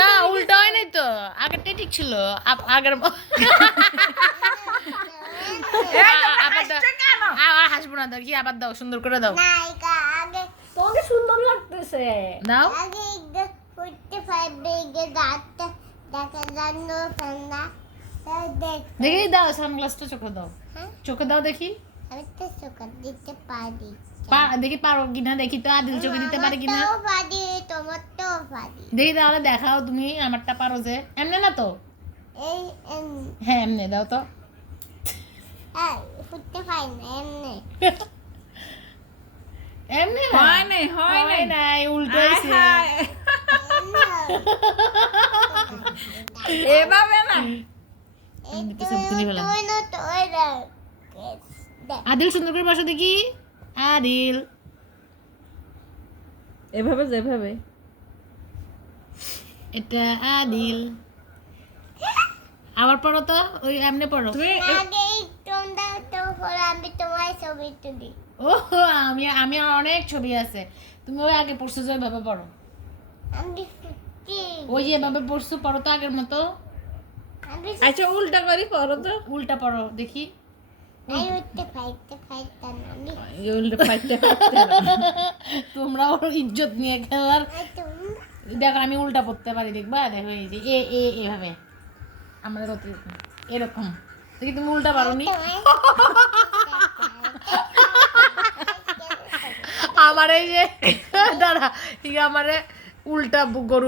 না উল্টা হয় নাই তো, আগেরটাই ঠিক ছিল। আগের আবার দাও, আর হাসবো না, দাও কি আবার দাও, সুন্দর করে দাও। তোকে সুন্দর লাগতেছে। দাও দেখি, দাও সানগ্লাসটা চোখে দাও, চোখে দাও দেখি। দেখি পারো কিনা, দেখি তো আদিল চোখে দিতে পারে কিনা। দেখি তাহলে দেখাও তুমি আমারটা পারো যে। এমনে না তো, হ্যাঁ এমনি দাও তো। এমনি না, হয় নাই, উল্টো হইছে। এভাবে না। আদিল সুন্দর করে বসো দেখি, আদিল এভাবে যেভাবে। এটা আদিল। আবার পড়ো তো, ওই এমনি পড়ো। তুমি ও আমি অনেক ছবি আছে, তুমি ওই আগে পড়ছো যে ওইভাবে পড়ো, ওই যে এভাবে পড়ছো পড়ো তো আগের মতো। আচ্ছা উল্টা করি পড়ো তো। উল্টা পড়ো দেখি। উল্টা ফাইটটা ফাইটটা না। তোমরা ওর ইজ্জত নিয়ে খেলার। দেখো আমি উল্টা পড়তে পারি, দেখবা দেখো এই যে এভাবে আমাদের এরকম দেখি, তুমি উল্টা পারো নি। আমার এই যে দাঁড়া, ঠিক আমারে উল্টা গরু